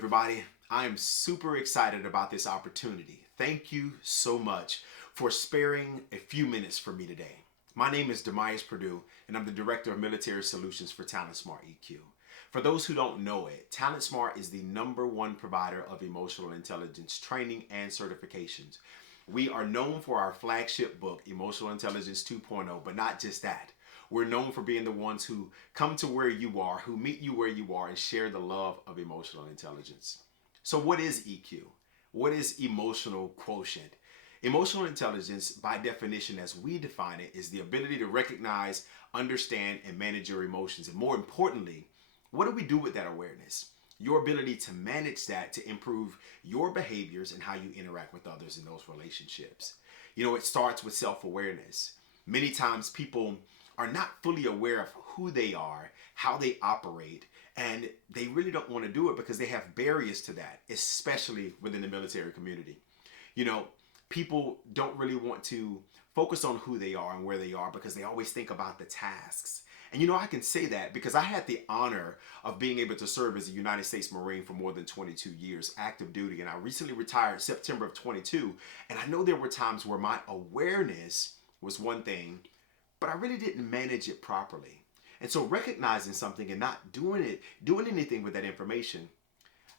everybody. I am super excited about this opportunity. Thank you so much for sparing a few minutes for me today. My name is Dimyas Perdue, and I'm the Director of Military Solutions for TalentSmartEQ. For those who don't know it, TalentSmart is the #1 provider of emotional intelligence training and certifications. We are known for our flagship book, Emotional Intelligence 2.0, but not just that. We're known for being the ones who come to where you are, who meet you where you are, and share the love of emotional intelligence. So what is EQ? What is emotional quotient? Emotional intelligence, by definition, as we define it, is the ability to recognize, understand, and manage your emotions. And more importantly, what do we do with that awareness? Your ability to manage that to improve your behaviors and how you interact with others in those relationships. You know, it starts with self-awareness. Many times people are not fully aware of who they are, how they operate, and they really don't want to do it because they have barriers to that, especially within the military community. You know, people don't really want to focus on who they are and where they are because they always think about the tasks. And you know, I can say that because I had the honor of being able to serve as a United States Marine for more than 22 years, active duty, and I recently retired September of 22. And I know there were times where my awareness was one thing, but I really didn't manage it properly. And so recognizing something and not doing anything with that information,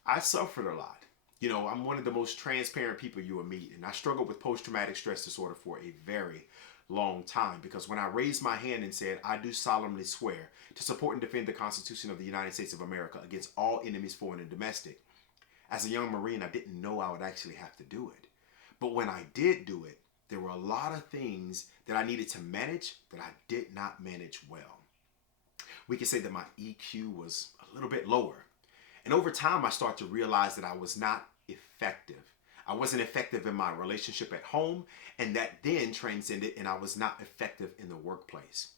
I suffered a lot. You know, I'm one of the most transparent people you will meet, and I struggled with post-traumatic stress disorder for a very long time because when I raised my hand and said, I do solemnly swear to support and defend the Constitution of the United States of America against all enemies, foreign and domestic, as a young Marine, I didn't know I would actually have to do it. But when I did do it, there were a lot of things that I needed to manage that I did not manage well. We can say that my EQ was a little bit lower. And over time, I started to realize that I was not effective. I wasn't effective in my relationship at home, and that then transcended, and I was not effective in the workplace.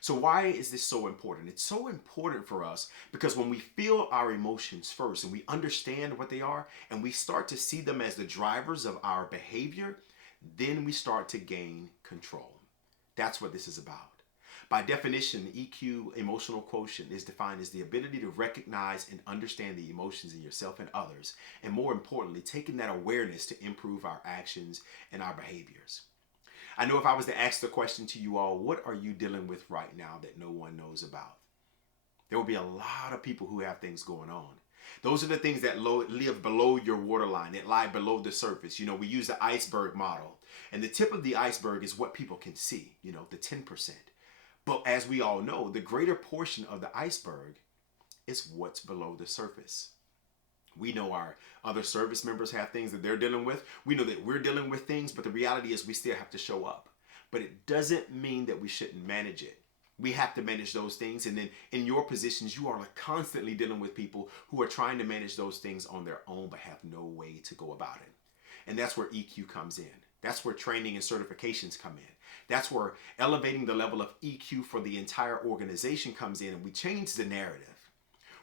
So why is this so important? It's so important for us because when we feel our emotions first and we understand what they are and we start to see them as the drivers of our behavior, then we start to gain control. That's what this is about. By definition, EQ, emotional quotient, is defined as the ability to recognize and understand the emotions in yourself and others, and more importantly, taking that awareness to improve our actions and our behaviors. I know if I was to ask the question to you all, what are you dealing with right now that no one knows about? There will be a lot of people who have things going on. Those are the things that live below your waterline, that lie below the surface. You know, we use the iceberg model, and the tip of the iceberg is what people can see, you know, the 10%. But as we all know, the greater portion of the iceberg is what's below the surface. We know our other service members have things that they're dealing with. We know that we're dealing with things, but the reality is we still have to show up. But it doesn't mean that we shouldn't manage it. We have to manage those things. And then in your positions, you are constantly dealing with people who are trying to manage those things on their own, but have no way to go about it. And that's where EQ comes in. That's where training and certifications come in. That's where elevating the level of EQ for the entire organization comes in, and we change the narrative.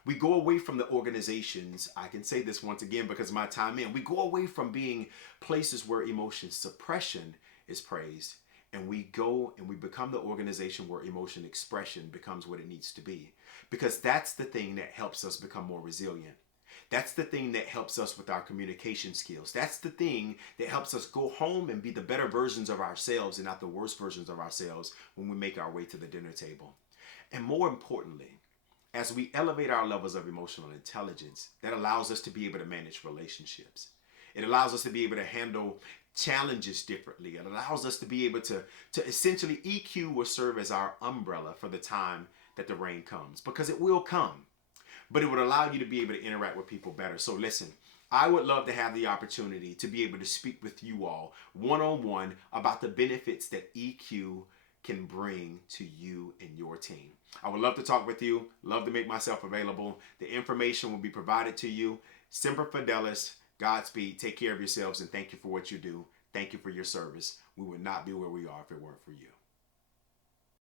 We go away from the organizations, I can say this once again because of my time in, we go away from being places where emotion suppression is praised, and we go and we become the organization where emotion expression becomes what it needs to be. Because that's the thing that helps us become more resilient. That's the thing that helps us with our communication skills. That's the thing that helps us go home and be the better versions of ourselves and not the worst versions of ourselves when we make our way to the dinner table. And more importantly, as we elevate our levels of emotional intelligence, that allows us to be able to manage relationships. It allows us to be able to handle challenges differently. It allows us to be able to essentially, EQ will serve as our umbrella for the time that the rain comes, because it will come. But it would allow you to be able to interact with people better. So listen, I would love to have the opportunity to be able to speak with you all one-on-one about the benefits that EQ can bring to you and your team. I would love to talk with you, love to make myself available. The information will be provided to you. Semper Fidelis, Godspeed, take care of yourselves, and thank you for what you do. Thank you for your service. We would not be where we are if it weren't for you.